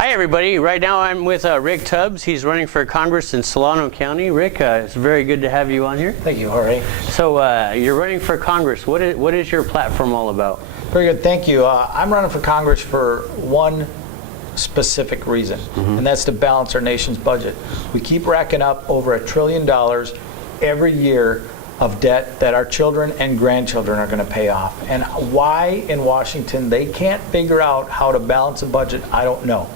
Hi, everybody. Right now I'm with Rick Tubbs. He's running for Congress in Solano County. Rick, it's very good to have you on here. Thank you, Jorge. So you're running for Congress. What is your platform all about? Very good. Thank you. I'm running for Congress for one specific reason, and that's to balance our nation's budget. We keep racking up over $1 trillion every year of debt that our children and grandchildren are going to pay off. And why in Washington they can't figure out how to balance a budget, I don't know.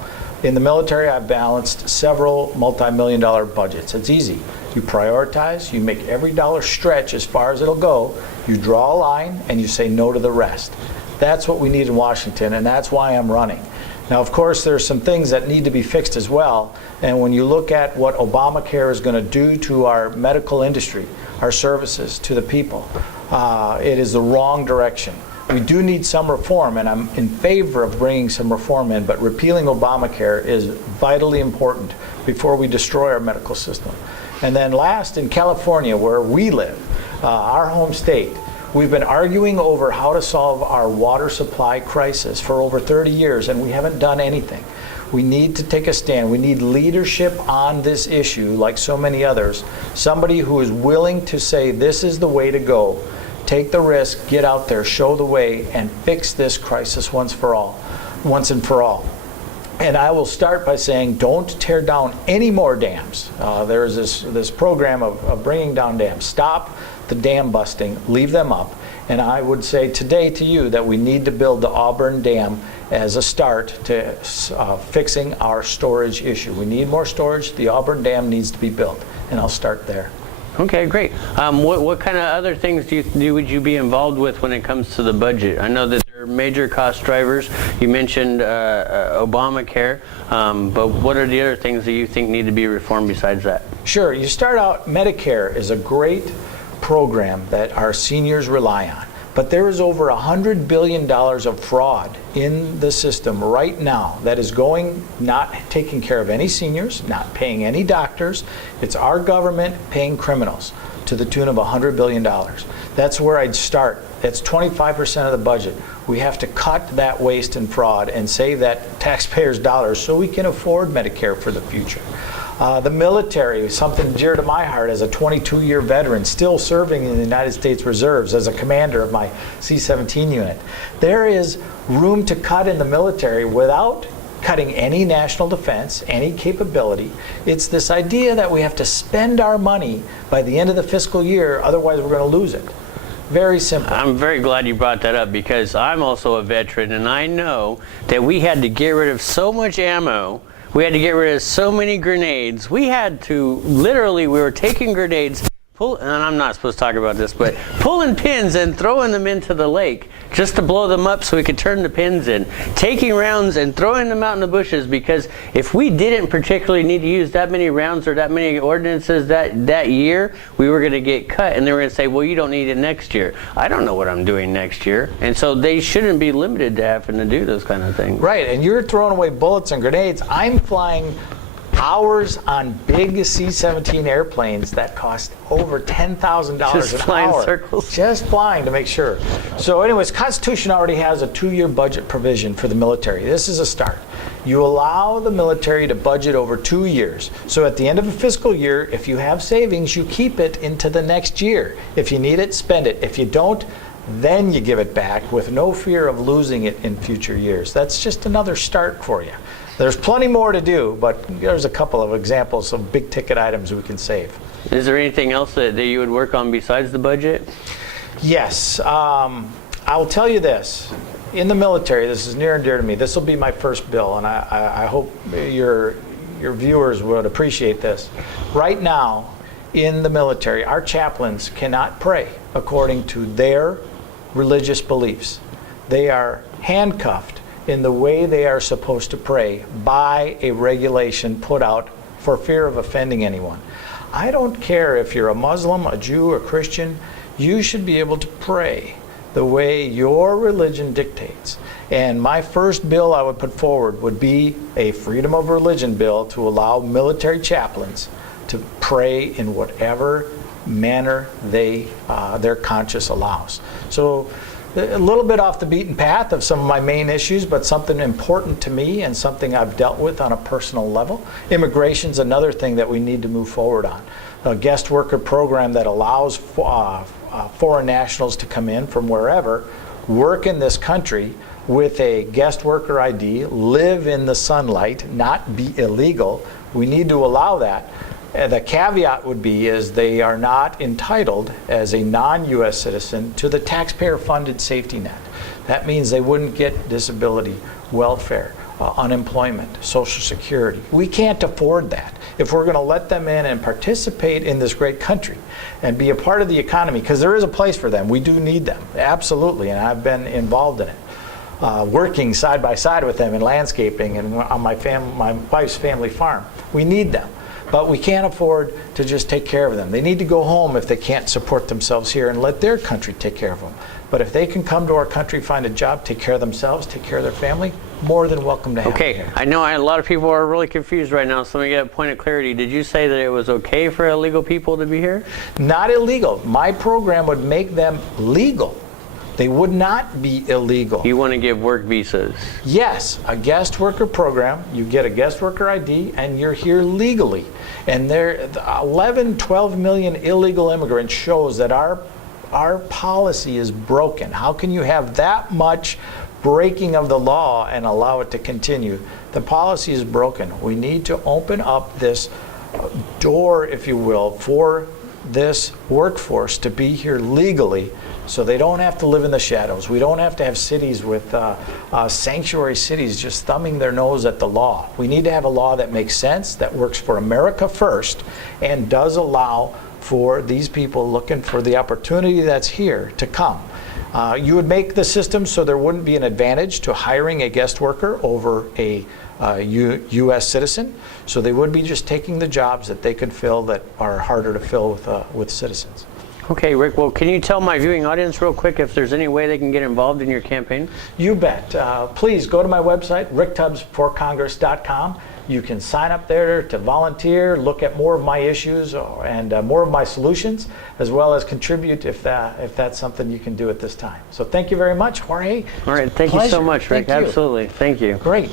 In the military, I've balanced several multi-million-dollar budgets. It's easy. You prioritize, you make every dollar stretch as far as it'll go, you draw a line, and you say no to the rest. That's what we need in Washington, and that's why I'm running. Now, of course, there's some things that need to be fixed as well, and when you look at what Obamacare is going to do to our medical industry, our services, to the people, it is the wrong direction. We do need some reform, and I'm in favor of bringing some reform in, but repealing Obamacare is vitally important before we destroy our medical system. And then last, in California, where we live, our home state, we've been arguing over how to solve our water supply crisis for over 30 years, and we haven't done anything. We need to take a stand. We need leadership on this issue, like so many others. Somebody who is willing to say, this is the way to go. Take the risk, get out there, show the way, and fix this crisis once and for all. And I will start by saying, don't tear down any more dams. There's this program of bringing down dams. Stop the dam busting, leave them up. And I would say today to you that we need to build the Auburn Dam as a start to fixing our storage issue. We need more storage. The Auburn Dam needs to be built, and I'll start there. Okay, great. What kind of other things would you be involved with when it comes to the budget? I know that there are major cost drivers. You mentioned Obamacare, but what are the other things that you think need to be reformed besides that? Sure. You start out, Medicare is a great program that our seniors rely on. But there is over $100 billion of fraud in the system right now that is not taking care of any seniors, not paying any doctors. It's our government paying criminals to the tune of $100 billion. That's where I'd start. That's 25% of the budget. We have to cut that waste and fraud and save that taxpayers' dollars so we can afford Medicare for the future. The military, something dear to my heart as a 22-year veteran, still serving in the United States Reserves as a commander of my C-17 unit. There is room to cut in the military without cutting any national defense, any capability. It's this idea that we have to spend our money by the end of the fiscal year, otherwise we're going to lose it. Very simple. I'm very glad you brought that up because I'm also a veteran, and I know that we had to get rid of so much ammo. We had to get rid of so many grenades. We had to, literally, we were taking grenades, and I'm not supposed to talk about this, but pulling pins and throwing them into the lake just to blow them up so we could turn the pins in. Taking rounds and throwing them out in the bushes, because if we didn't particularly need to use that many rounds or that many ordinances that year, we were going to get cut, and they were going to say, well, you don't need it next year. I don't know what I'm doing next year. And so they shouldn't be limited to having to do those kind of things. Right, and you're throwing away bullets and grenades. I'm flying hours on big C-17 airplanes that cost over $10,000 an hour. Just flying circles? Just flying to make sure. So anyways, Constitution already has a 2-year budget provision for the military. This is a start. You allow the military to budget over 2 years. So at the end of a fiscal year, if you have savings, you keep it into the next year. If you need it, spend it. If you don't, then you give it back with no fear of losing it in future years. That's just another start for you. There's plenty more to do, but there's a couple of examples of big ticket items we can save. Is there anything else that you would work on besides the budget? Yes. I will tell you this. In the military, this is near and dear to me. This will be my first bill, and I hope your viewers would appreciate this. Right now, in the military, our chaplains cannot pray according to their religious beliefs. They are handcuffed in the way they are supposed to pray by a regulation put out for fear of offending anyone. I don't care if you're a Muslim, a Jew, a Christian, you should be able to pray the way your religion dictates. And my first bill I would put forward would be a freedom of religion bill to allow military chaplains to pray in whatever manner their conscience allows. So a little bit off the beaten path of some of my main issues, but something important to me and something I've dealt with on a personal level. Immigration's another thing that we need to move forward on. A guest worker program that allows foreign nationals to come in from wherever, work in this country with a guest worker ID, live in the sunlight, not be illegal. We need to allow that. The caveat would be is they are not entitled as a non-U.S. citizen to the taxpayer-funded safety net. That means they wouldn't get disability, welfare, unemployment, Social Security. We can't afford that. If we're going to let them in and participate in this great country and be a part of the economy, because there is a place for them, we do need them, absolutely, and I've been involved in it. Working side by side with them in landscaping and on my wife's family farm. We need them. But we can't afford to just take care of them. They need to go home if they can't support themselves here and let their country take care of them. But if they can come to our country, find a job, take care of themselves, take care of their family, more than welcome to have them here. I know a lot of people are really confused right now, so let me get a point of clarity. Did you say that it was okay for illegal people to be here? Not illegal. My program would make them legal. They would not be illegal. You want to give work visas? Yes, a guest worker program. You get a guest worker ID and you're here legally. And there, 11, 12 million illegal immigrants shows that our policy is broken. How can you have that much breaking of the law and allow it to continue? The policy is broken. We need to open up this door, if you will, for this workforce to be here legally so they don't have to live in the shadows. We don't have to have cities with sanctuary cities just thumbing their nose at the law. We need to have a law that makes sense, that works for America first, and does allow for these people looking for the opportunity that's here to come. You would make the system so there wouldn't be an advantage to hiring a guest worker over a U.S. citizen, so they would be just taking the jobs that they could fill that are harder to fill with citizens. Okay, Rick, well, can you tell my viewing audience real quick if there's any way they can get involved in your campaign? You bet. Please go to my website, ricktubbsforcongress.com. You can sign up there to volunteer, look at more of my issues and more of my solutions, as well as contribute if that's something you can do at this time. So thank you very much, Jorge. All right, thank you so much, Rick. Thank you. Absolutely. Thank you. Great.